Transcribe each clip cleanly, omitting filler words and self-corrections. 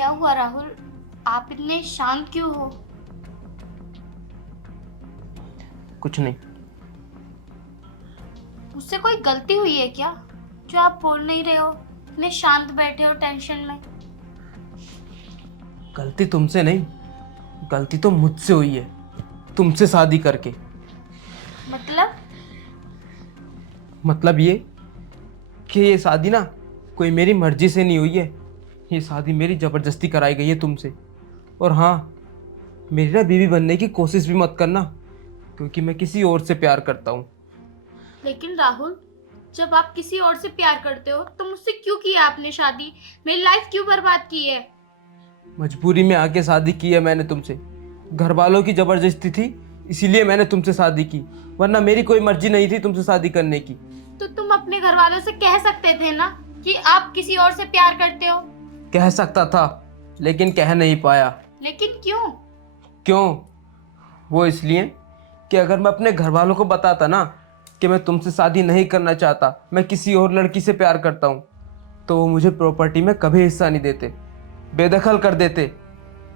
क्या हुआ राहुल? आप इतने शांत क्यों हो? कुछ नहीं। मुझसे कोई गलती हुई है क्या जो आप बोल नहीं रहे हो? इतने शांत बैठे हो टेंशन में। गलती तुमसे नहीं, गलती तो मुझसे हुई है, तुमसे शादी करके। मतलब? मतलब ये कि ये शादी ना कोई मेरी मर्जी से नहीं हुई है। ये शादी मेरी ज़बरदस्ती कराई गई है तुमसे। और हाँ, मेरी ना बीवी बनने की कोशिश भी मत करना, क्योंकि मैं किसी और से प्यार करता हूँ। लेकिन राहुल, जब आप किसी और से प्यार करते हो तो मुझसे क्यों किया आपने शादी? मेरी लाइफ क्यों बर्बाद की है? मजबूरी में आके शादी की है मैंने तुमसे। घर वालों की ज़बरदस्ती थी, इसीलिए मैंने तुमसे शादी की, वरना मेरी कोई मर्जी नहीं थी तुमसे शादी करने की। तो तुम अपने घर वालों से कह सकते थे ना कि आप किसी और से प्यार करते हो। कह सकता था, लेकिन कह नहीं पाया। लेकिन क्यों? क्यों? वो इसलिए कि अगर मैं अपने घर वालों को बताता ना कि मैं तुमसे शादी नहीं करना चाहता, मैं किसी और लड़की से प्यार करता हूँ, तो वो मुझे प्रॉपर्टी में कभी हिस्सा नहीं देते, बेदखल कर देते।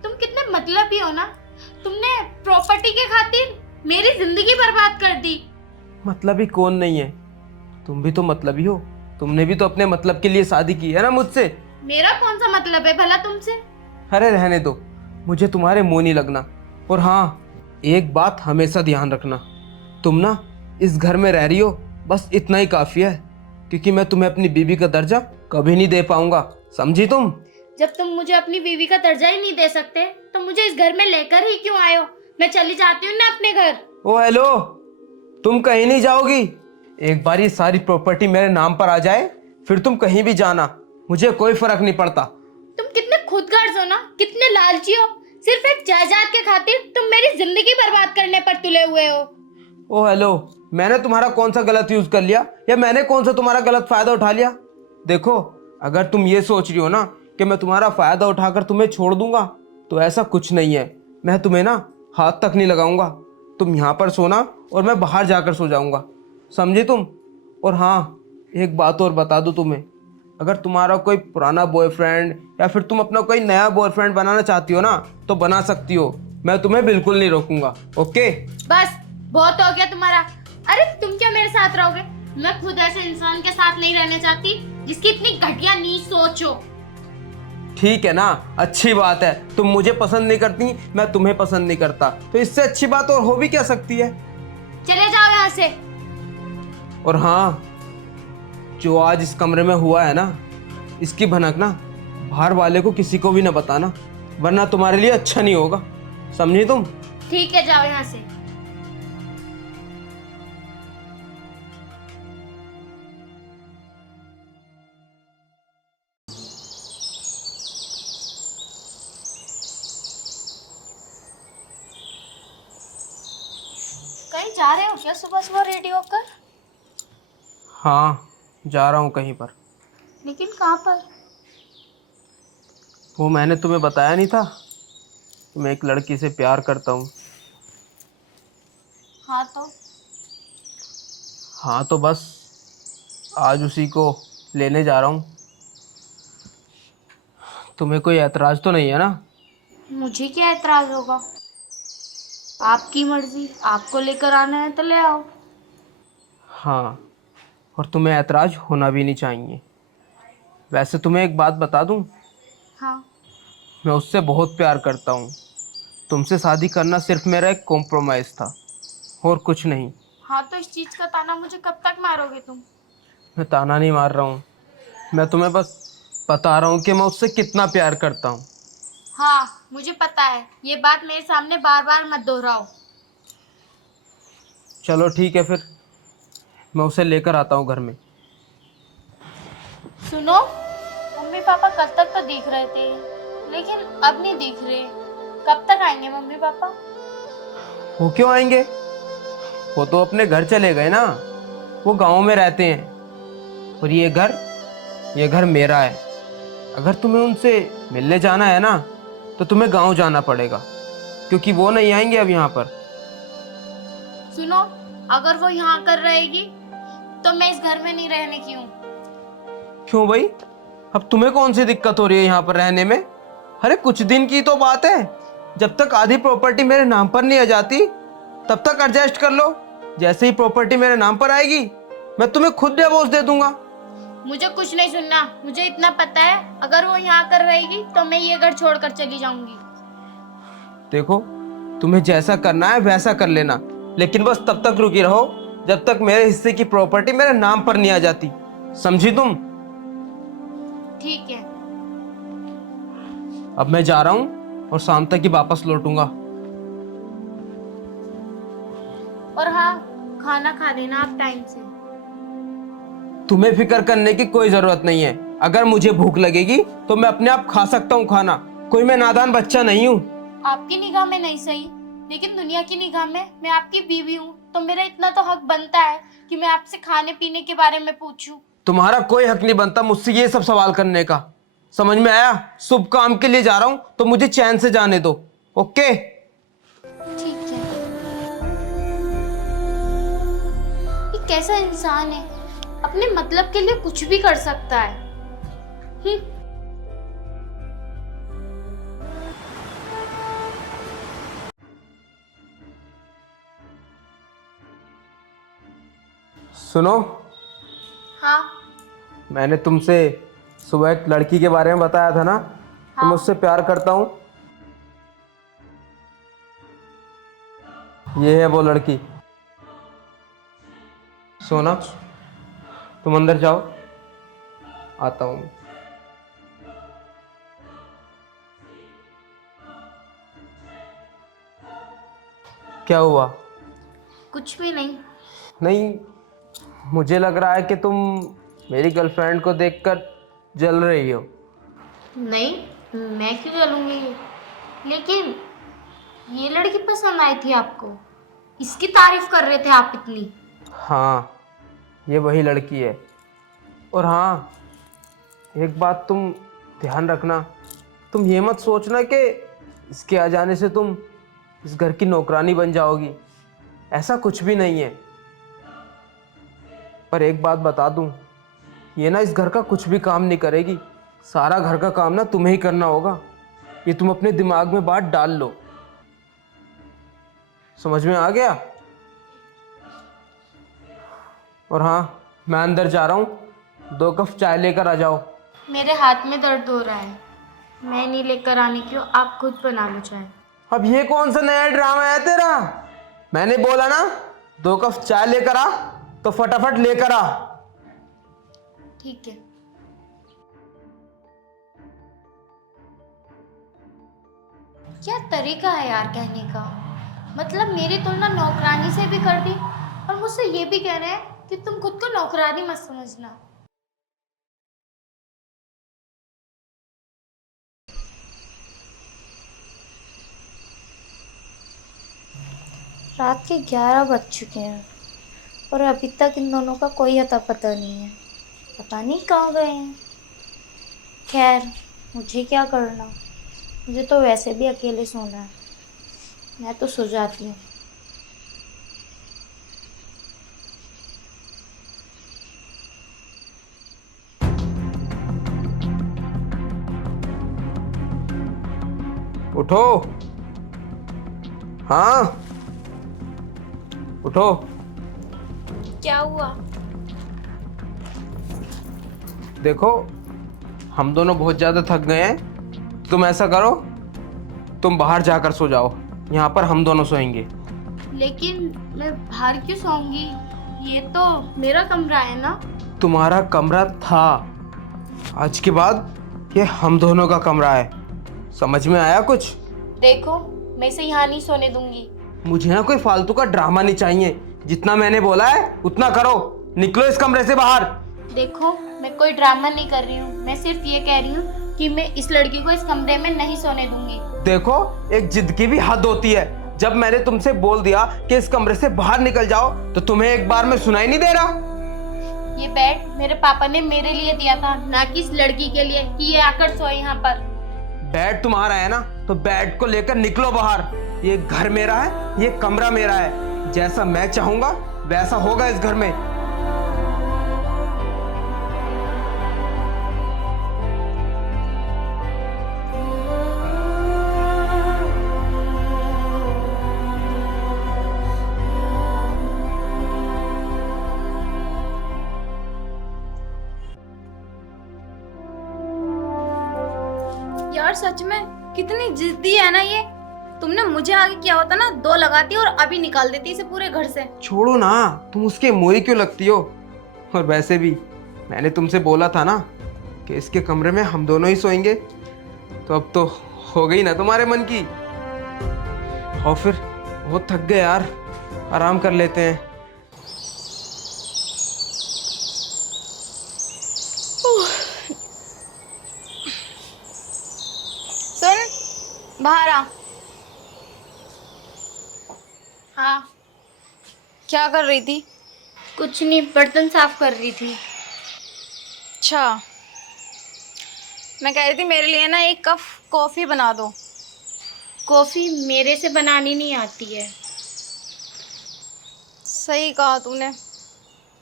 तुम कितने मतलबी हो ना। तुमने प्रॉपर्टी के खातिर मेरी जिंदगी बर्बाद कर दी। मतलबी कौन नहीं है? तुम भी तो मतलबी हो। तुमने भी तो अपने मतलब के लिए शादी की है ना मुझसे। मेरा कौन सा मतलब है भला तुमसे? अरे रहने दो, मुझे तुम्हारे मुंह नहीं लगना। और हाँ, एक बात हमेशा ध्यान रखना, तुम ना इस घर में रह रही हो, बस इतना ही काफ़ी है, क्योंकि मैं तुम्हें अपनी बीवी का दर्जा कभी नहीं दे पाऊंगा, समझी तुम? जब तुम मुझे अपनी बीवी का दर्जा ही नहीं दे सकते तो मुझे इस घर में लेकर ही क्यों आए हो? मैं चली जाती हूँ ना अपने घर। ओ हेलो, तुम कहीं नहीं जाओगी। एक बार ये सारी प्रॉपर्टी मेरे नाम पर आ जाए, फिर तुम कहीं भी जाना, मुझे कोई फर्क नहीं पड़ता। तुम कितने खुदगर्ज हो ना, कितने लालची हो। सिर्फ एक जायदाद के खातिर तुम मेरी जिंदगी बर्बाद करने पर तुले हुए हो। ओ हेलो, मैंने तुम्हारा कौन सा गलत यूज कर लिया, या मैंने कौन सा तुम्हारा गलत फायदा उठा लिया? देखो, अगर तुम ये सोच रही हो ना कि मैं तुम्हारा फायदा उठाकर तुम्हें छोड़ दूंगा, तो ऐसा कुछ नहीं है। मैं तुम्हें ना हाथ तक नहीं लगाऊंगा। तुम यहाँ पर सोना और मैं बाहर जाकर सो जाऊंगा, समझे तुम? और हाँ, एक बात और बता दूं तुम्हें, अगर तुम्हारा कोई पुराना बॉयफ्रेंड या फिर तुम अपना कोई नया बॉयफ्रेंड बनाना चाहती हो ना, तो बना सकती हो। मैं तुम्हें बिल्कुल नहीं रोकूंगा, ओके? बस, बहुत हो गया तुम्हारा। अरे तुम क्या मेरे साथ रहोगे? मैं खुद ऐसे इंसान के साथ नहीं रहना चाहती जिसकी इतनी घटिया नीच सोच हो। ठीक है ना, अच्छी बात है। तुम मुझे पसंद नहीं करती, मैं तुम्हें पसंद नहीं करता, तो इससे अच्छी बात और हो भी क्या सकती है? चले जाओ यहाँ से। और हाँ, जो आज इस कमरे में हुआ है ना, इसकी भनक ना बाहर वाले को किसी को भी ना बताना, वरना तुम्हारे लिए अच्छा नहीं होगा, समझी तुम? ठीक है, जाओ यहाँ से। कहीं जा रहे हो क्या सुबह सुबह रेडी होकर? हाँ, जा रहा हूँ कहीं पर। लेकिन कहाँ पर? वो मैंने तुम्हें बताया नहीं था कि मैं एक लड़की से प्यार करता हूँ। हाँ तो? हाँ तो बस आज उसी को लेने जा रहा हूँ। तुम्हें कोई ऐतराज़ तो नहीं है ना? मुझे क्या एतराज होगा? आपकी मर्जी, आपको लेकर आना है तो ले आओ। हाँ, और तुम्हें ऐतराज़ होना भी नहीं चाहिए। वैसे तुम्हें एक बात बता दूँ, हाँ। मैं उससे बहुत प्यार करता हूँ। तुमसे शादी करना सिर्फ मेरा एक कॉम्प्रोमाइज़ था, और कुछ नहीं। हाँ तो इस चीज का ताना मुझे कब तक मारोगे तुम? मैं ताना नहीं मार रहा हूँ, मैं तुम्हें बस बता रहा हूँ कि मैं उससे कितना प्यार करता हूँ। हाँ मुझे पता है, ये बात मेरे सामने बार बार मत दोहराओ। चलो ठीक है फिर, मैं उसे लेकर आता हूँ घर में। सुनो, मम्मी पापा कल तक तो दिख रहे थे, लेकिन अब नहीं दिख रहे। कब तक आएंगे मम्मी पापा? वो क्यों आएंगे? वो तो अपने घर चले गए ना, वो गांव में रहते हैं। और ये घर मेरा है। अगर तुम्हें उनसे मिलने जाना है ना, तो तुम्हें गांव जाना पड़ेगा, क्योंकि वो नहीं आएंगे अब यहाँ पर। सुनो, अगर वो यहाँ कर रहेगी तो मैं इस घर में नहीं रहने की हूँ। क्यों भाई? अब तुम्हें कौन सी दिक्कत हो रही है यहाँ पर रहने में? अरे कुछ दिन की तो बात है, जब तक आधी प्रॉपर्टी मेरे नाम पर नहीं आ जाती तब तक एडजस्ट कर लो। जैसे ही प्रॉपर्टी मेरे नाम पर आएगी मैं तुम्हें खुद डिवोर्स दे दूंगा। मुझे कुछ नहीं सुनना, मुझे इतना पता है अगर वो यहाँ कर रहेगी तो मैं ये घर छोड़कर चली जाऊंगी। देखो, तुम्हें जैसा करना है वैसा कर लेना, लेकिन बस तब तक रुकी रहो जब तक मेरे हिस्से की प्रॉपर्टी मेरे नाम पर नहीं आ जाती, समझी तुम? ठीक है। अब मैं जा रहा हूँ और शाम तक ही वापस लौटूंगा। और हाँ, खाना खा लेना आप टाइम से। तुम्हें फिक्र करने की कोई जरूरत नहीं है। अगर मुझे भूख लगेगी तो मैं अपने आप खा सकता हूँ खाना, कोई मैं नादान बच्चा नहीं हूँ। आपकी निगाह में नहीं सही, लेकिन दुनिया की निगाह में मैं आपकी बीवी हूँ, तो मेरा इतना तो हक बनता है कि मैं आपसे खाने पीने के बारे में पूछूं। तुम्हारा कोई हक नहीं बनता मुझसे ये सब सवाल करने का, समझ में आया? शुभ काम के लिए जा रहा हूँ तो मुझे चैन से जाने दो। ओके? ठीक है। ये कैसा इंसान है, अपने मतलब के लिए कुछ भी कर सकता है। सुनो, हाँ। मैंने तुमसे सुबह एक लड़की के बारे में बताया था ना, हाँ। मैं उससे प्यार करता हूँ। ये है वो लड़की। सोना, तुम अंदर जाओ, आता हूँ। क्या हुआ? कुछ भी नहीं। नहीं, मुझे लग रहा है कि तुम मेरी गर्लफ्रेंड को देखकर जल रही हो। नहीं, मैं क्यों जलूंगी? लेकिन ये लड़की पसंद आई थी आपको, इसकी तारीफ कर रहे थे आप इतनी। हाँ, ये वही लड़की है। और हाँ, एक बात तुम ध्यान रखना, तुम ये मत सोचना कि इसके आ जाने से तुम इस घर की नौकरानी बन जाओगी, ऐसा कुछ भी नहीं है। पर एक बात बता दूं, ये ना इस घर का कुछ भी काम नहीं करेगी, सारा घर का काम ना तुम्हें ही करना होगा। ये तुम अपने दिमाग में बात डाल लो, समझ में आ गया? और हाँ, मैं अंदर जा रहा हूँ, 2 कप चाय लेकर आ जाओ। मेरे हाथ में दर्द हो रहा है, मैं नहीं लेकर आने क्यों, आप खुद बना लो चाय। अब ये कौन सा नया ड्रामा है तेरा? मैंने बोला ना 2 कप चाय लेकर आ, तो फटाफट लेकर आ। ठीक है। क्या तरीका है यार कहने का, मतलब मेरी तुलना नौकरानी से भी कर दी और मुझसे ये भी कह रहे हैं कि तुम खुद को नौकरानी मत समझना। रात के 11 बज चुके हैं और अभी तक इन दोनों का कोई अता पता नहीं है, पता नहीं कहाँ गए हैं। खैर, मुझे क्या करना, मुझे तो वैसे भी अकेले सोना है, मैं तो सो जाती हूँ। उठो, हाँ उठो। क्या हुआ? देखो, हम दोनों बहुत ज़्यादा थक गए हैं, तुम ऐसा करो, तुम बाहर जाकर सो जाओ, यहाँ पर हम दोनों सोएंगे। लेकिन मैं बाहर क्यों सोऊंगी, ये तो मेरा कमरा है ना। तुम्हारा कमरा था, आज के बाद ये हम दोनों का कमरा है, समझ में आया कुछ? देखो, मैं इसे यहाँ नहीं सोने दूंगी। मुझे ना कोई फालतू का ड्रामा नहीं चाहिए, जितना मैंने बोला है उतना करो, निकलो इस कमरे से बाहर। देखो, मैं कोई ड्रामा नहीं कर रही हूँ, मैं सिर्फ ये कह रही हूँ कि मैं इस लड़की को इस कमरे में नहीं सोने दूंगी। देखो, एक जिद की भी हद होती है, जब मैंने तुमसे बोल दिया कि इस कमरे से बाहर निकल जाओ तो तुम्हें एक बार में सुनाई नहीं दे रहा? ये बेड मेरे पापा ने मेरे लिए दिया था, ना कि इस लड़की के लिए कि ये आकर सोए यहाँ पर। बेड तुम्हारा है ना, तो बेड को लेकर निकलो बाहर। ये घर मेरा है, ये कमरा मेरा है, जैसा मैं चाहूंगा वैसा होगा इस घर में। यार सच में कितनी जिद्दी है ना ये। तुमने मुझे आगे किया होता ना, दो लगाती और अभी निकाल देती इसे पूरे घर से। छोड़ो ना, तुम उसके मोही क्यों लगती हो। और वैसे भी मैंने तुमसे बोला था ना कि इसके कमरे में हम दोनों ही सोएंगे, तो अब तो हो गई ना तुम्हारे मन की। और फिर बहुत थक गए यार, आराम कर लेते हैं। सुन, बाहर आ। हाँ। क्या कर रही थी? कुछ नहीं, बर्तन साफ कर रही थी। अच्छा, मैं कह रही थी मेरे लिए ना एक कप कॉफी बना दो। कॉफी मेरे से बनानी नहीं आती है। सही कहा तूने,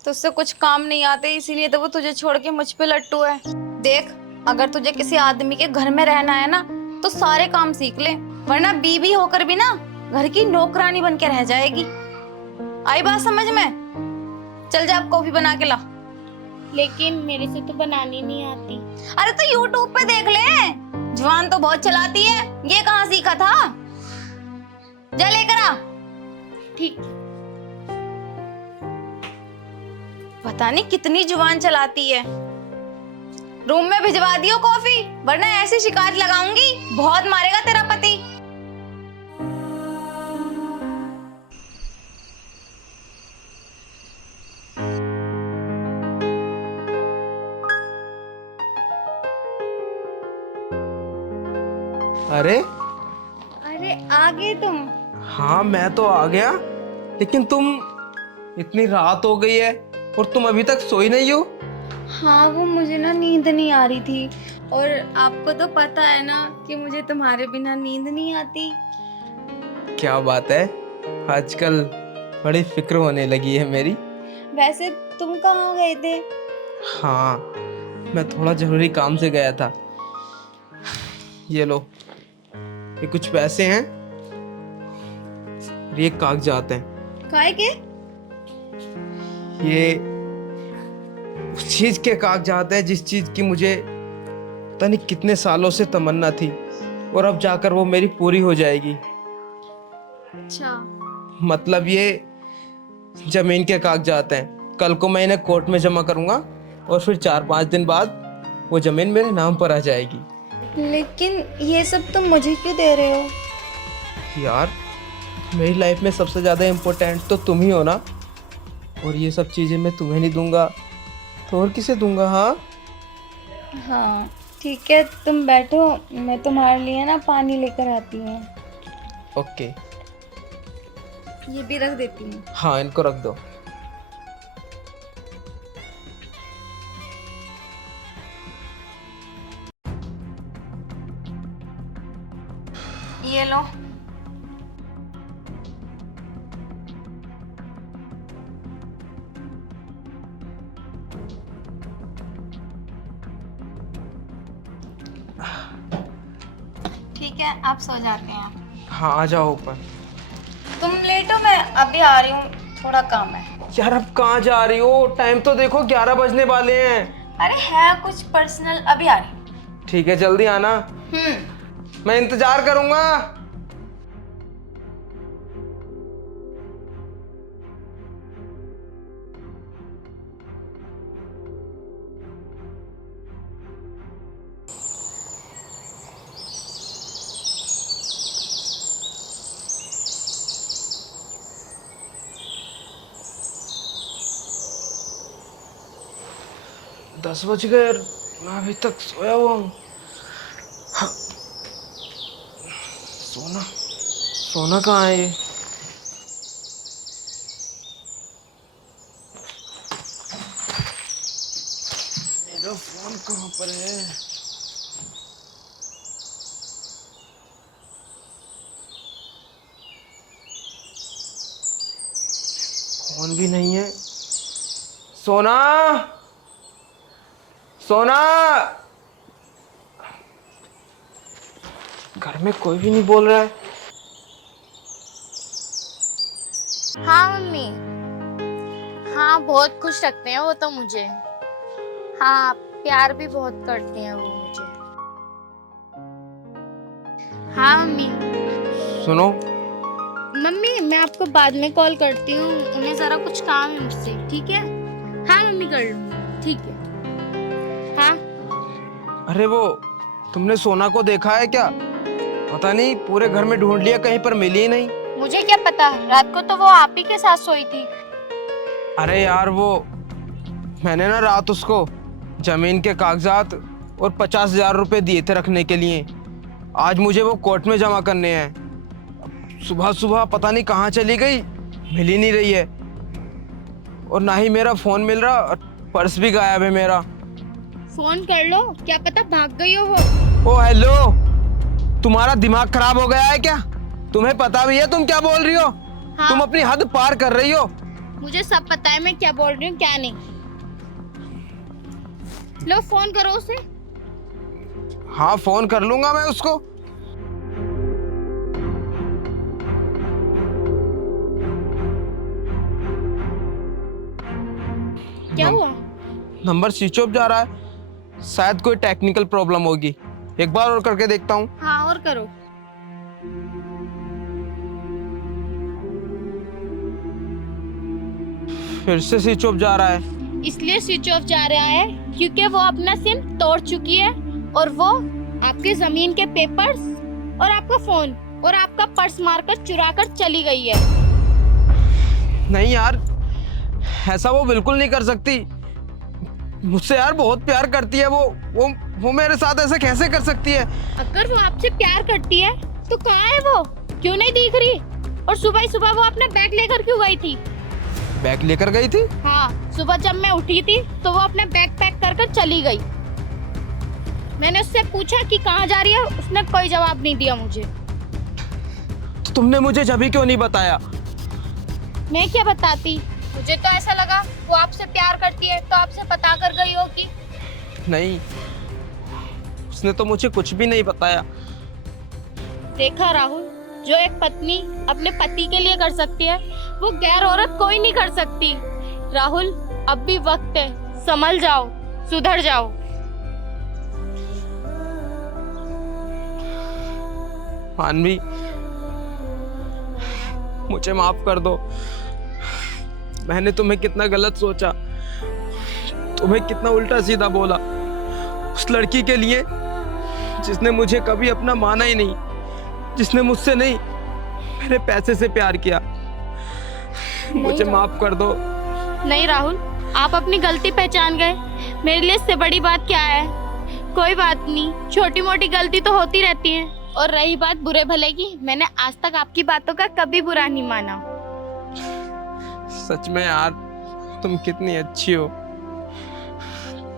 तुझसे कुछ काम नहीं आते, इसीलिए तो वो तुझे छोड़ के मुझ पे लट्टू है। देख, अगर तुझे किसी आदमी के घर में रहना है ना तो सारे काम सीख ले, वरना बीवी होकर भी ना घर की नौकरानी बन के रह जाएगी। आई बात समझ में? चल जा, अब कॉफी बना के ला। लेकिन मेरे से तो बनानी नहीं आती। अरे तो यूट्यूब पे देख ले, जवान तो बहुत चलाती है, ये कहाँ सीखा था? जा लेकर आ। ठीक। पता नहीं कितनी जुबान चलाती है। रूम में भिजवा दियो कॉफी, वरना ऐसी शिकायत लगाऊंगी, बहुत मारेगा तेरा पति। अरे अरे आ गए तुम? हाँ, मैं तो आ गया, लेकिन तुम, इतनी रात हो गई है और तुम अभी तक सोई नहीं हो। हाँ, वो मुझे ना नींद नहीं आ रही थी, और आपको तो पता है ना कि मुझे तुम्हारे बिना नींद नहीं आती। क्या बात है, आजकल बड़ी फिक्र होने लगी है मेरी। वैसे तुम कहाँ गए थे? हाँ, मैं थोड़ा जरूरी काम से गया था। ये लो, ये कुछ पैसे हैं, और ये कागजात हैं। काहे के? ये उस चीज के कागजात हैं जिस चीज की मुझे पता नहीं कितने सालों से तमन्ना थी, और अब जाकर वो मेरी पूरी हो जाएगी। अच्छा। मतलब ये जमीन के कागजात हैं। कल को मैं इन्हें कोर्ट में जमा करूंगा, और फिर 4-5 दिन बाद वो जमीन मेरे नाम पर आ जाएगी। लेकिन ये सब तुम मुझे क्यों दे रहे हो? यार, मेरी लाइफ में सबसे ज़्यादा इम्पोर्टेंट तो तुम ही हो ना, और ये सब चीज़ें मैं तुम्हें नहीं दूंगा तो और किसे दूंगा। हाँ हाँ ठीक है, तुम बैठो, मैं तुम्हारे लिए ना पानी लेकर आती हूँ। ओके। ये भी रख देती हूँ। हाँ, इनको रख दो। ये लो। ठीक है, आप सो जाते हैं। हाँ, आ जाओ ऊपर। तुम लेटो, मैं अभी आ रही हूँ, थोड़ा काम है। यार, अब कहाँ जा रही हो? टाइम तो देखो, 11 बजने वाले हैं। अरे है कुछ पर्सनल, अभी आ रही हूँ। ठीक है, जल्दी आना, मैं इंतजार करूंगा। दस बज गए, मैं अभी तक सोया हुआ हूँ। हाँ, सोना सोना कहाँ है ये? मेरा फोन कहाँ पर है? फोन भी नहीं है। सोना, सोना, घर में कोई भी नहीं बोल रहा है। हाँ मम्मी। हाँ, बहुत खुश रखते हैं वो तो मुझे। हाँ, प्यार भी बहुत करते हैं वो मुझे। हाँ मम्मी। सुनो, मम्मी मैं आपको बाद में कॉल करती हूँ, उन्हें जरा कुछ काम है मुझसे, ठीक है? हाँ मम्मी कर लूँगी, ठीक है। हाँ अरे वो तुमने सोना को देखा है क्या? पता नहीं, पूरे घर में ढूंढ लिया, कहीं पर मिली ही नहीं। मुझे क्या पता, रात को तो वो आप ही के साथ सोई थी। अरे यार, वो मैंने ना रात उसको जमीन के कागजात और 50,000 रुपए दिए थे रखने के लिए। आज मुझे वो कोर्ट में जमा करने हैं। सुबह सुबह पता नहीं कहाँ चली गई, मिल ही नहीं रही है। और ना ही मेरा फोन मिल रहा, और पर्स भी गायब है मेरा। फोन कर लो, क्या पता भाग गई हो वो। ओ हेलो, तुम्हारा दिमाग खराब हो गया है क्या? तुम्हें पता भी है तुम क्या बोल रही हो? हाँ। तुम अपनी हद पार कर रही हो। मुझे सब पता है मैं क्या बोल रही हूँ क्या नहीं। लो फोन करो उसे। हाँ, फोन कर लूंगा मैं उसको। क्या हुआ? नंबर स्विच ऑफ जा रहा है, शायद कोई टेक्निकल प्रॉब्लम होगी। एक बार और करके देखता हूँ। हाँ और करो। फिर से स्विच ऑफ जा रहा है। इसलिए स्विच ऑफ जा रहा है क्योंकि वो अपना सिम तोड़ चुकी है, और वो आपके जमीन के पेपर्स और आपका फोन और आपका पर्स मारकर चुरा कर चली गई है। नहीं यार, ऐसा वो बिल्कुल नहीं कर सकती। मुझसे यार बहुत प्यार करती है वो मेरे साथ ऐसे कैसे कर सकती है? अगर वो आपसे प्यार करती है तो कहाँ है वो? क्यों नहीं दिख रही? और सुबह ही सुबह वो अपना बैग लेकर क्यों गई थी? बैग लेकर गई थी? हाँ, सुबह जब मैं उठी थी तो वो अपना बैग पैक कर कर चली गई। मैंने उससे पूछा कि कहाँ जा रही है, उसने कोई जवाब नहीं दिया मुझे। तो तुमने मुझे जब क्यों नहीं बताया? मैं क्या बताती, मुझे तो ऐसा लगा वो आपसे प्यार करती है तो आपसे बता कर गई होगी। नहीं, उसने तो मुझे कुछ भी नहीं बताया। देखा राहुल, जो एक पत्नी अपने पति के लिए कर सकती है वो गैर औरत कोई नहीं कर सकती। राहुल, अब भी वक्त है, संभल जाओ, सुधर जाओ। मानवी, मुझे माफ कर दो। मैंने तुम्हें कितना गलत सोचा, तुम्हें कितना उल्टा सीधा बोला। उस लड़की के लिए जिसने मुझे कभी अपना माना ही नहीं, जिसने मुझसे नहीं मेरे पैसे से प्यार किया। मुझे माफ कर दो। नहीं राहुल, आप अपनी गलती पहचान गए, मेरे लिए इससे बड़ी बात क्या है। कोई बात नहीं, छोटी मोटी गलती तो होती रहती है। और रही बात बुरे भले की, मैंने आज तक आपकी बातों का कभी बुरा नहीं माना। सच में यार, तुम कितनी अच्छी हो।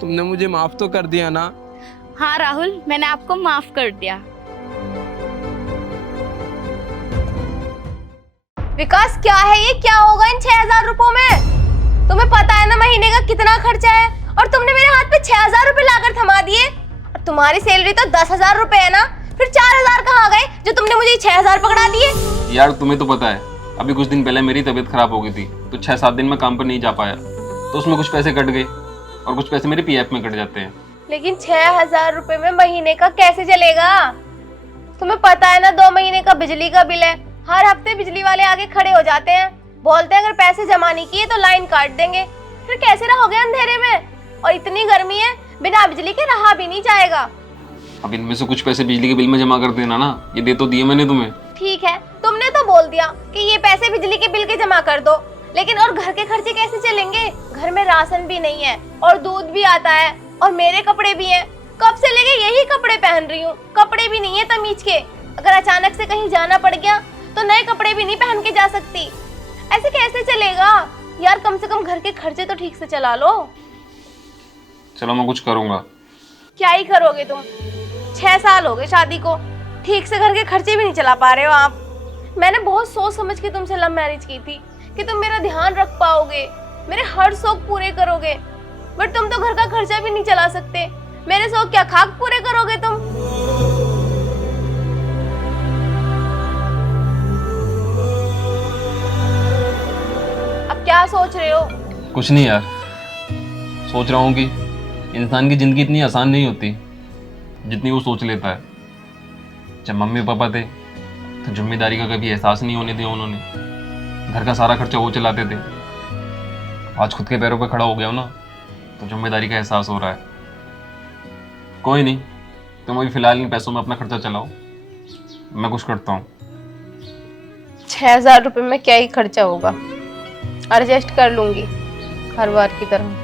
तुमने मुझे माफ तो कर दिया ना? हाँ राहुल, मैंने आपको माफ कर दिया। विकास, क्या है ये? क्या होगा इन 6,000 रुपयों में? तुम्हें पता है ना महीने का कितना खर्चा है, और तुमने मेरे हाथ पे 6,000 रुपए लाकर थमा दिए। और तुम्हारी सैलरी तो 10,000 रुपए है ना, फिर 4,000 कहाँ गए जो तुमने मुझे 6,000 पकड़ा दिए? यार तुम्हें तो पता है, अभी कुछ दिन पहले मेरी तबीयत खराब हो गई थी, तो 6-7 दिन में काम पर नहीं जा पाया, तो उसमें कुछ पैसे कट गए और कुछ पैसे मेरे पीएफ में कट जाते हैं। लेकिन 6,000 रुपए में महीने का कैसे चलेगा? तुम्हें पता है ना 2 महीने का बिजली का बिल है। हर हफ्ते बिजली वाले आगे खड़े हो जाते हैं, बोलते हैं अगर पैसे जमा नहीं किए तो लाइन काट देंगे। फिर कैसे रहोगे अंधेरे में? और इतनी गर्मी है, बिना बिजली के रहा भी नहीं जाएगा। अब इनमें से कुछ पैसे बिजली के बिल में जमा कर देना ना, ये दे तो दिए मैंने तुम्हें। ठीक है, तुमने तो बोल दिया कि ये पैसे बिजली के बिल के जमा कर दो, लेकिन और घर के खर्चे कैसे चलेंगे? घर में राशन भी नहीं है और दूध भी आता है और मेरे कपड़े भी हैं। कब से लेके यही कपड़े पहन रही हूँ, कपड़े भी नहीं है तमीज के। अगर अचानक से कहीं जाना पड़ गया तो नए कपड़े भी नहीं पहन के जा सकती। ऐसे कैसे चलेगा यार? कम से कम घर के खर्चे तो ठीक से चला लो। चलो मैं कुछ करूंगा। क्या ही करोगे तुम? 6 साल हो गए शादी को, ठीक से घर के खर्चे भी नहीं चला पा रहे हो आप। मैंने बहुत सोच समझ के तुमसे लव मैरिज की थी कि तुम मेरा ध्यान रख पाओगे, मेरे हर शौक पूरे करोगे, बट तुम तो घर का खर्चा भी नहीं चला सकते। मेरे शौक क्या खाक पूरे करोगे तुम? अब क्या सोच रहे हो? कुछ नहीं यार, सोच रहा हूँ कि इंसान की जिंदगी इतनी आसान नहीं होती जितनी वो सोच लेता है। जब मम्मी पापा थे तो जिम्मेदारी का कभी एहसास नहीं होने दिया उन्होंने। घर का सारा खर्चा वो चलाते थे। आज खुद के पैरों पे खड़ा हो गया हूं ना, तो जिम्मेदारी का एहसास हो रहा है। कोई नहीं, तुम अभी फिलहाल इन पैसों में अपना खर्चा चलाओ, मैं कुछ करता हूँ। 6,000 रुपये में क्या ही खर्चा होगा, एडजस्ट कर लूंगी हर बार की तरह।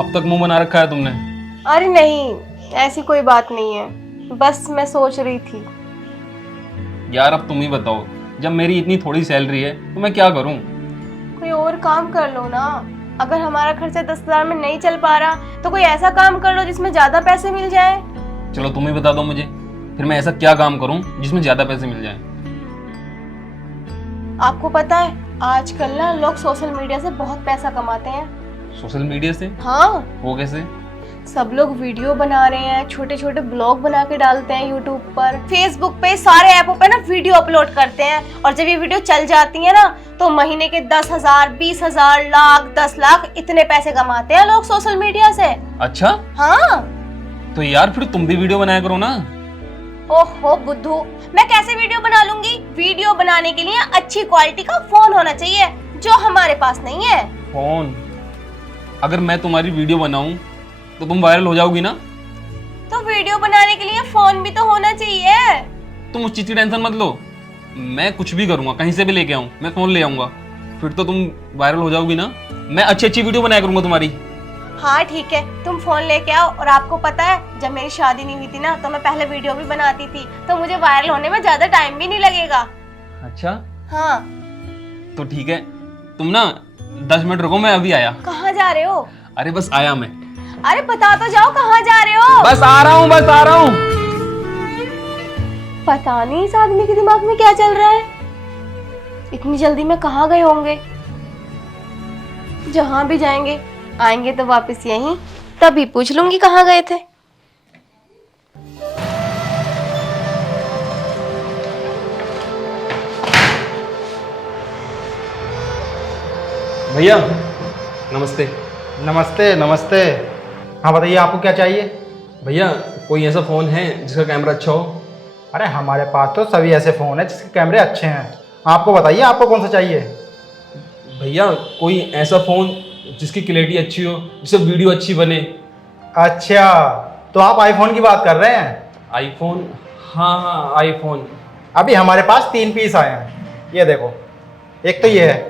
अब तक मुंह बना रखा है तुमने। अरे नहीं, ऐसी कोई बात नहीं है, बस मैं सोच रही थी। यार अब तुम ही बताओ, जब मेरी इतनी थोड़ी सैलरी है तो मैं क्या करूं? कोई और काम कर लो ना। अगर हमारा खर्चा 10,000 में नहीं चल पा रहा तो कोई ऐसा काम कर लो जिसमें ज्यादा पैसे मिल जाए। चलो तुम ही बता दो मुझे, फिर मैं ऐसा क्या काम करूं जिसमें ज्यादा पैसे मिल जाएं? आपको पता है आजकल ना लोग सोशल मीडिया से बहुत पैसा कमाते हैं। सोशल मीडिया से? हाँ, वो कैसे? सब लोग वीडियो बना रहे हैं, छोटे छोटे ब्लॉग बना के डालते हैं यूट्यूब पर, फेसबुक पे, सारे ऐपों पे ना वीडियो अपलोड करते हैं। और जब ये वीडियो चल जाती है ना तो महीने के 10,000, 20,000, लाख, 10 लाख इतने पैसे कमाते हैं लोग सोशल मीडिया से। अच्छा, हाँ। तो यार फिर तुम भी वीडियो बनाया करो ना। ओहो बुद्धू, मैं कैसे वीडियो बना लूंगी? वीडियो बनाने के लिए अच्छी क्वालिटी का फोन होना चाहिए, जो हमारे पास नहीं है। फोन? अगर मैं तुम्हारी वीडियो बनाऊं तो तुम वायरल हो जाओगी ना? तो वीडियो बनाने के लिए फोन भी तो होना चाहिए। तुम उस चीज की टेंशन मत लो, मैं कुछ भी करूंगा, कहीं से भी लेके आऊं, मैं फोन ले आऊंगा, फिर तो तुम वायरल हो जाओगी ना। मैं अच्छी अच्छी वीडियो बनाया करूंगा तुम्हारी। हाँ ठीक है, तुम फोन लेके आओ। और आपको पता है जब मेरी शादी नहीं हुई थी ना तो मैं पहले वीडियो भी बनाती थी, तो मुझे वायरल होने में ज्यादा टाइम भी नहीं लगेगा। अच्छा हाँ। तो ठीक है, तुम ना 10 मिनट रुको, मैं अभी आया। कहाँ जा रहे हो? अरे बस आया मैं। अरे बता तो जाओ कहाँ जा रहे हो? बस आ रहा हूँ, बस आ रहा हूँ। पता नहीं इस आदमी के दिमाग में क्या चल रहा है, इतनी जल्दी में कहाँ गए होंगे। जहां भी जाएंगे आएंगे तो वापस यहीं, तभी पूछ लूंगी कहाँ गए थे। भैया नमस्ते। नमस्ते नमस्ते। हाँ बताइए आपको क्या चाहिए? भैया कोई ऐसा फ़ोन है जिसका कैमरा अच्छा हो? अरे हमारे पास तो सभी ऐसे फ़ोन हैं जिसके कैमरे अच्छे हैं। आपको बताइए आपको कौन सा चाहिए? भैया कोई ऐसा फ़ोन जिसकी क्लैरिटी अच्छी हो, जिससे वीडियो अच्छी बने। अच्छा, तो आप आईफोन की बात कर रहे हैं? आईफोन? हाँ हाँ आईफोन। अभी हमारे पास 3 पीस आए हैं, ये देखो। एक तो ये है।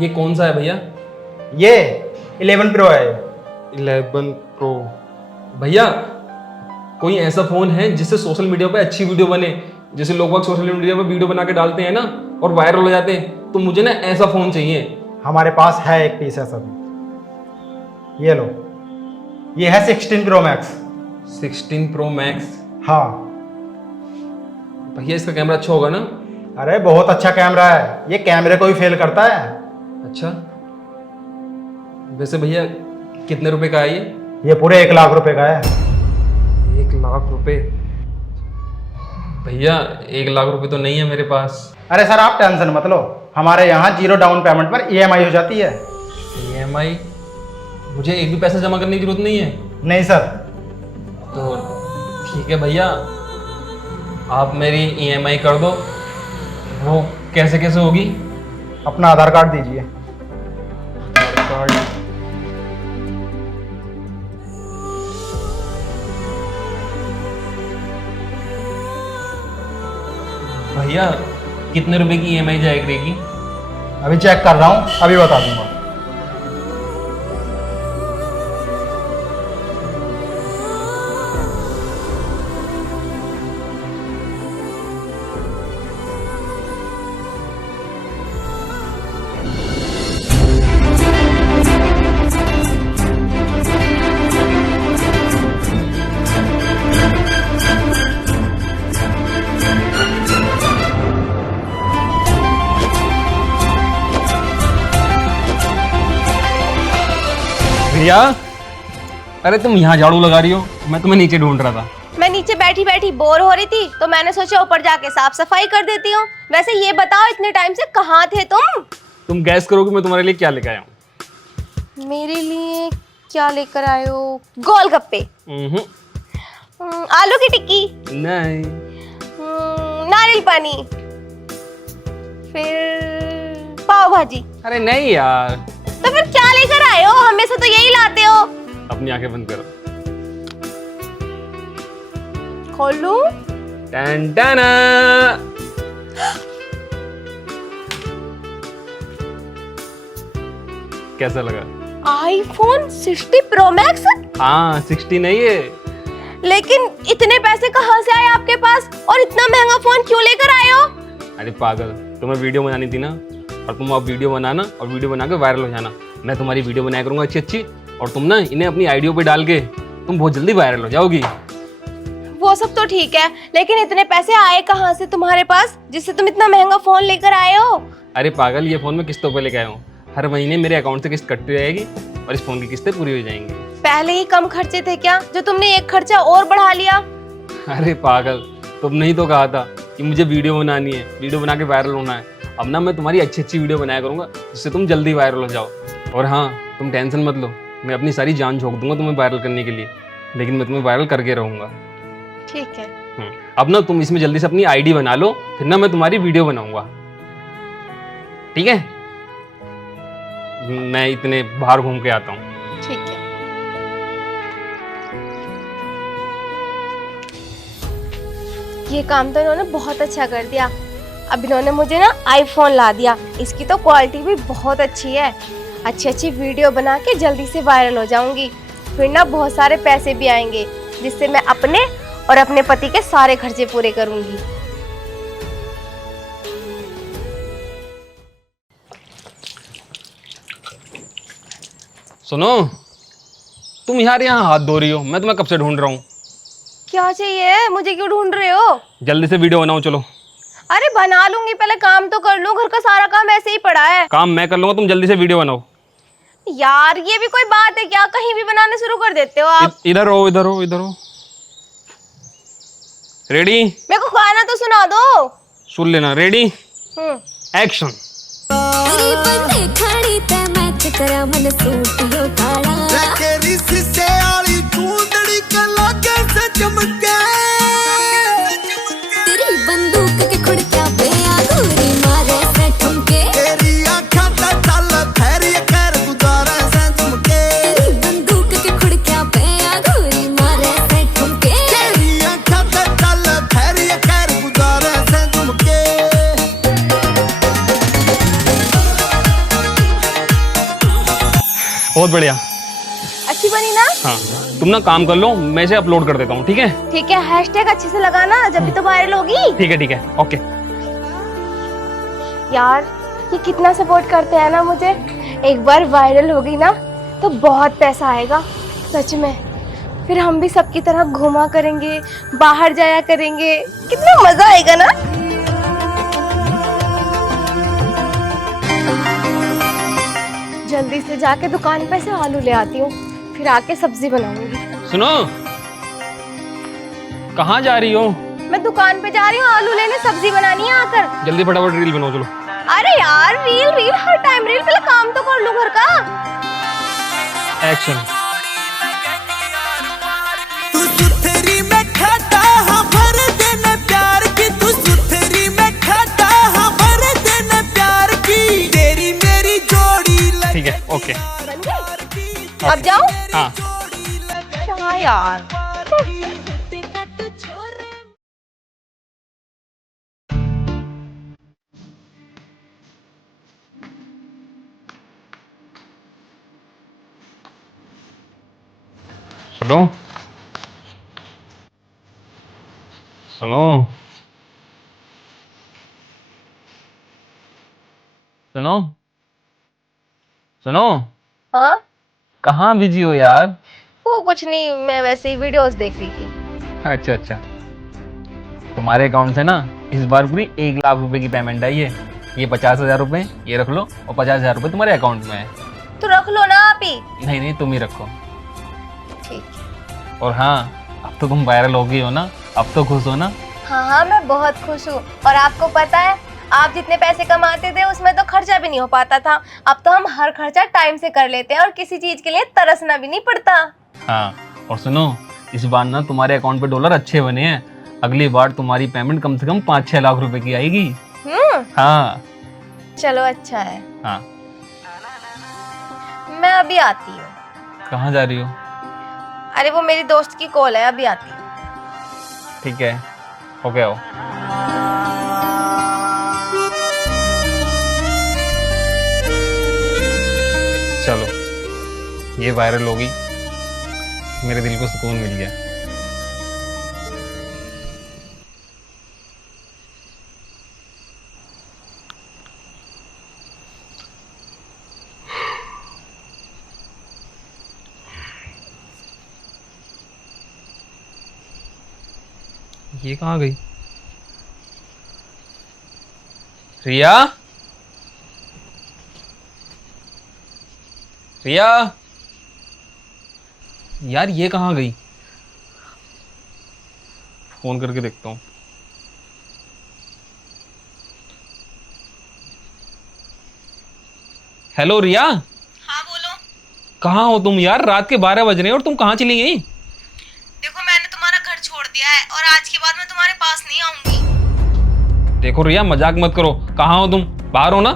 ये कौन सा है भैया? ये 11 प्रो है। 11 प्रो। भैया कोई ऐसा फ़ोन है जिससे सोशल मीडिया पे अच्छी वीडियो बने, जैसे लोग बाग सोशल मीडिया पे वीडियो बना के डालते हैं ना और वायरल हो जाते हैं, तो मुझे ना ऐसा फ़ोन चाहिए। हमारे पास है एक पीस है सब। ये लो, ये है 16 प्रो मैक्स। 16 pro max? हाँ। भैया इसका कैमरा अच्छा होगा ना? अरे बहुत अच्छा कैमरा है, ये कैमरे को भी फेल करता है। अच्छा, वैसे भैया कितने रुपए का है ये? ये पूरे 1 लाख रुपए का है। 1 लाख रुपए? भैया 1 लाख रुपए तो नहीं है मेरे पास। अरे सर आप टेंशन मत लो, हमारे यहाँ 0 डाउन पेमेंट पर EMI हो जाती है। EMI? मुझे एक भी पैसा जमा करने की जरूरत नहीं है? नहीं सर। तो ठीक है भैया, आप मेरी EMI कर दो। वो कैसे कैसे होगी? अपना आधार कार्ड दीजिए। आधार कार्ड? भैया कितने रुपए की EMI जाएगी रहेगी? अभी चेक कर रहा हूँ, अभी बता दूंगा। भैया अरे तुम यहाँ झाड़ू लगा रही हो, मैं तुम्हें नीचे ढूंढ रहा था। मैं नीचे बैठी बैठी बोर हो रही थी तो मैंने सोचा ऊपर जाके साफ सफाई कर देती हूँ। वैसे ये बताओ इतने टाइम से कहाँ थे तुम गैस करोगे मैं तुम्हारे लिए क्या लेके आया हूँ? मेरे लिए क्या लेकर आए हो? गोलगप्पे, आलू की टिक्की, नहीं। नारियल पानी, फिर पाव भाजी। अरे नहीं यार। तो फिर क्या लेकर आए हो? हमेशा तो यही लाते हो। अपनी आंखें बंद करो। खोलूं? टन टना। कैसा लगा? IPhone 60 pro max? हाँ 60 नहीं है। लेकिन इतने पैसे कहाँ से आए आपके पास और इतना महंगा फोन क्यों लेकर आए हो? अरे पागल, तुम्हें वीडियो बनानी थी ना, और तुम अब वीडियो बनाना और वीडियो बना के वायरल हो जाना। मैं तुम्हारी वीडियो बनाया करूंगा अच्छी अच्छी, और तुम ना इन्हें अपनी आईडियो पे डाल के तुम बहुत जल्दी वायरल हो जाओगी। वो सब तो ठीक है, लेकिन इतने पैसे आए कहाँ से तुम्हारे पास जिससे तुम इतना महंगा फोन लेकर आए हो? अरे पागल, ये फोन मैं किस्तों पे लेके आया हूँ। हर महीने मेरे अकाउंट से किस्त कटती रहेगी और इस फोन की किस्तें पूरी हो जाएंगी। पहले ही कम खर्चे थे क्या, जो तुमने एक खर्चा और बढ़ा लिया? अरे पागल, तुमने ही तो कहा था कि मुझे वीडियो बनानी है, वीडियो बना के वायरल होना है। अब ना मैं तुम्हारी अच्छी अच्छी वीडियो बनाया करूंगा जिससे तुम जल्दी वायरल हो जाओ। और हाँ, तुम टेंशन मत लो, मैं अपनी सारी जान झोंक दूंगा तुम्हें वायरल करने के लिए, लेकिन मैं तुम्हें वायरल करके रहूंगा। ठीक है। अब ना तुम इसमें जल्दी से अपनी आईडी बना लो, फिर ना मैं तुम्हारी वीडियो बनाऊंगा, ठीक है? मैं इतने बाहर घूम के आता हूँ। ठीक है। ये काम तो इन्होंने बहुत अच्छा कर दिया। अब इन्होंने मुझे ना आईफोन ला दिया, इसकी तो क्वालिटी भी बहुत अच्छी है। अच्छी अच्छी वीडियो बना के जल्दी से वायरल हो जाऊंगी, फिर ना बहुत सारे पैसे भी आएंगे जिससे मैं अपने और अपने पति के सारे खर्चे पूरे करूंगी। सुनो, तुम यार यहाँ हाथ धो रही हो, मैं तुम्हें कब से ढूंढ रहा हूँ। क्या चाहिए? मुझे क्यों ढूंढ रहे हो? जल्दी से वीडियो बनाओ, चलो। अरे बना लूंगी, पहले काम तो कर लूं, घर का सारा काम ऐसे ही पड़ा है। काम मैं कर लूंगा, तुम जल्दी से वीडियो बनाओ। यार ये भी कोई बात है क्या? कहीं भी बनाने शुरू कर देते हो आप। इधर हो, इधर हो, इधर हो। रेडी? मेरे को गाना तो सुना दो। सुन लेना। Ready, action. बहुत बढ़िया। अच्छी बनी ना? हाँ, तुम ना काम कर लो, मैं इसे अपलोड कर देता हूँ, ठीक है? ठीक है, हैशटैग अच्छे से लगाना, जब भी तो वायरल होगी। ठीक है, ठीक है, ओके। यार ये कितना सपोर्ट करते हैं ना मुझे। एक बार वायरल हो गई ना तो बहुत पैसा आएगा, सच में। फिर हम भी सबकी तरह घूमा करेंगे, बाहर जाया करेंगे, कितना मजा आएगा ना। जल्दी से जाके दुकान पे से आलू ले आती हूँ, फिर आके सब्जी बनाऊंगी। सुनो, कहाँ जा रही हो? मैं दुकान पे जा रही हूँ आलू लेने, सब्जी बनानी है आकर। जल्दी फटाफट रील बनाओ, चलो। अरे यार रील रील हर टाइम रील, पहले काम तो कर लो घर का। एक्शन। ठीक है, ओके। अब जाओ। हाँ। क्या यार। सुनो, सुनो, सुनो, सुनो। हाँ? कहाँ बिजी हो यार? वो कुछ नहीं, मैं वैसे ही वीडियोस देख रही थी। अच्छा अच्छा। तुम्हारे अकाउंट से ना इस बार पूरी 1 लाख रुपए की पेमेंट आई है। ये 50,000 रुपए ये रख लो, और 50,000 रुपए तुम्हारे अकाउंट में है। तो रख लो ना आप ही। नहीं नहीं, तुम ही रखो। ठीक और हाँ, अब तो तुम वायरल हो गई हो ना, अब तो खुश हो ना? हाँ हाँ, मैं बहुत खुश हूँ। और आपको पता है, आप जितने पैसे कमाते थे उसमें तो खर्चा भी नहीं हो पाता था। अब तो हम हर खर्चा टाइम से कर लेते हैं और किसी चीज के लिए तरसना भी नहीं पड़ता। हाँ, और सुनो, इस बार ना तुम्हारे अकाउंट पे डॉलर अच्छे बने हैं। अगली बार तुम्हारी पेमेंट कम से कम 5-6 लाख रुपए की आएगी। हाँ चलो अच्छा है। हाँ। मैं अभी आती हूँ। कहाँ जा रही हो? अरे वो मेरी दोस्त की कॉल है, अभी आती हूँ। ठीक है, ओके आओ। चलो, ये वायरल होगी, मेरे दिल को सुकून मिल गया। ये कहाँ गई? रिया, रिया, यार ये कहाँ गई? फोन करके देखता हूँ। हेलो रिया। हाँ बोलो। कहाँ हो तुम यार? रात के 12 बज रहे हैं और तुम कहाँ चली गई? देखो मैंने तुम्हारा घर छोड़ दिया है और आज के बाद मैं तुम्हारे पास नहीं आऊंगी। देखो रिया, मजाक मत करो। कहाँ हो तुम? बाहर हो ना?